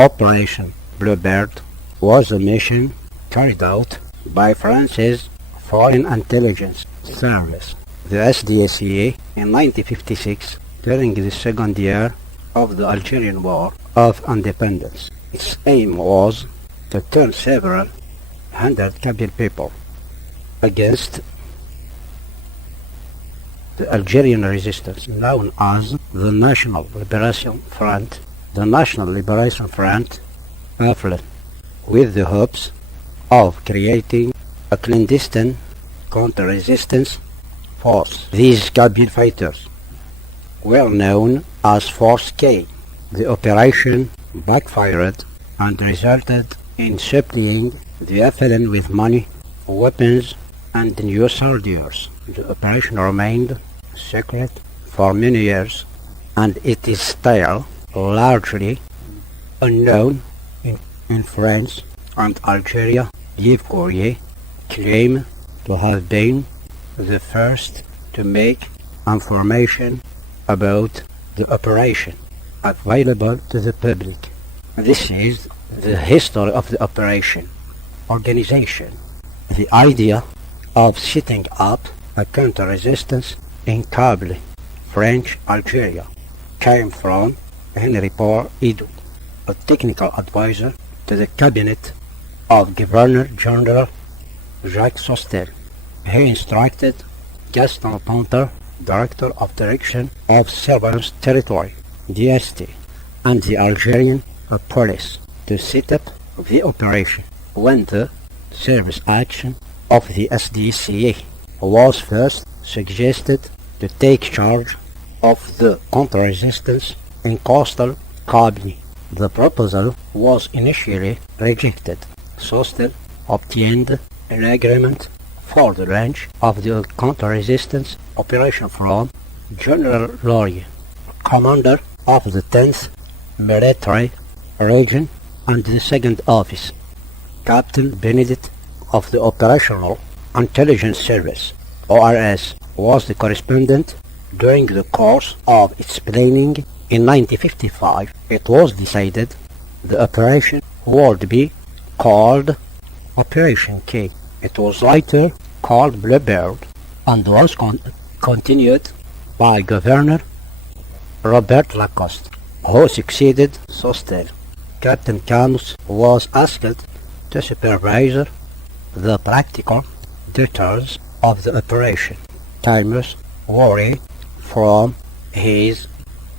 Operation Bluebird was a mission carried out by France's Foreign Intelligence Service, the SDECE, in 1956 during the second year of the Algerian War of Independence. Its aim was to turn several hundred Kabyle people against the Algerian resistance known as the National Liberation Front. The National Liberation Front AFLN, with the hopes of creating a clandestine counter-resistance force. These Kabyle fighters were known as Force K. The operation backfired and resulted in supplying the AFLN with money, weapons, and new soldiers. The operation remained secret for many years, and it is still largely unknown in France and Algeria. Yves Courrière claimed to have been the first to make information about the operation available to the public. This is the history of the operation. Organization. The idea of setting up a counter-resistance in Kabyle, French Algeria, came from Henry Paul Idou, a technical advisor to the cabinet of Governor General Jacques Sostel. He instructed Gaston Ponter, Director of Direction of Surveillance Territory, DST, and the Algerian police to set up the operation. When the service action of the SDECE was first suggested to take charge of the counter-resistance in coastal Kabylia, the proposal was initially rejected. Sostel obtained an agreement for the launch of the counter-resistance operation from General Government, commander of the 10th Military Region and the 2nd Office. Captain Benedict of the Operational Intelligence Service, ORS, was the correspondent. During the course of its planning in 1955, it was decided the operation would be called Operation K. It was later called Bluebird and was continued by Governor Robert Lacoste, who succeeded Sostel. Captain Camus was asked to supervise the practical details of the operation. Camus worried from his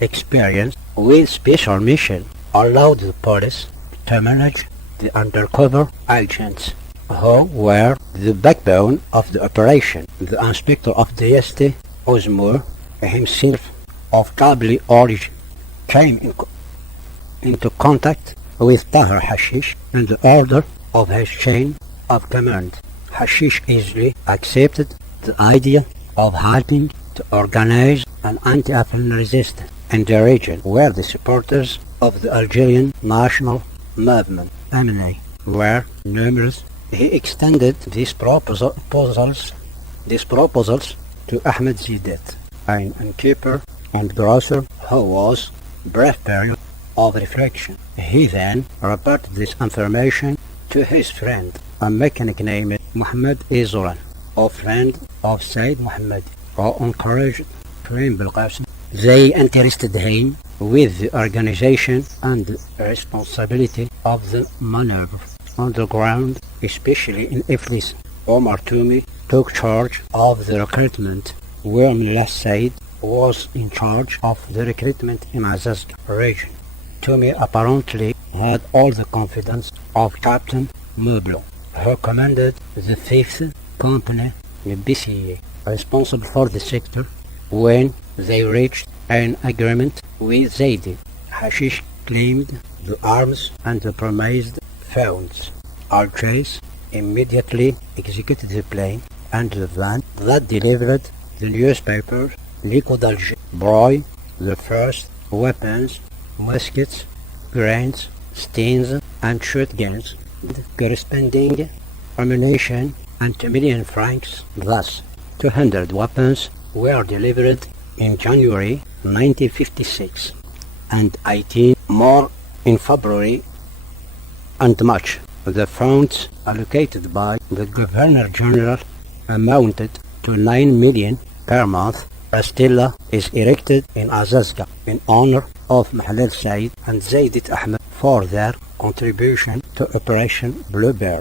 experience with special mission allowed the police to manage the undercover agents who were the backbone of the operation. The inspector of the DST, Osmour, himself of Kabyle origin, came into contact with Tahir Hashish in the order of his chain of command. Hashish easily accepted the idea of helping to organize an anti-AFLN resistance in the region where the supporters of the Algerian National Movement (AMNA) were numerous. He extended these proposals to Ahmed Zidet, an innkeeper and grocer who was brief period of reflection. He then reported this information to his friend, a mechanic named Mohammed Izoran, a friend of Said Mohammed, who encouraged Karim Belqasim. They interested him with the organization and responsibility of the maneuver on the ground, especially in Iflis. Omar Toumi took charge of the recruitment, where Mullah Said was in charge of the recruitment in Azazga region. Toumi apparently had all the confidence of Captain Meublot, who commanded the 5th Company BCA, responsible for the sector, when they reached an agreement with Zaidi. Hashish claimed the arms and the promised funds. Al-Jais immediately executed the plane and the van that delivered the newspapers L'Echo d'Alger brought the first weapons, muskets, grenades, stings, and shotguns, corresponding ammunition and 2 million francs. Thus, 200 weapons were delivered in January 1956 and 18 more in February and much. The funds allocated by the Governor General amounted to 9 million per month. A stela is erected in Azazga in honor of Mahlal Said and Zaidet Ahmed for their contribution to Operation Bluebird.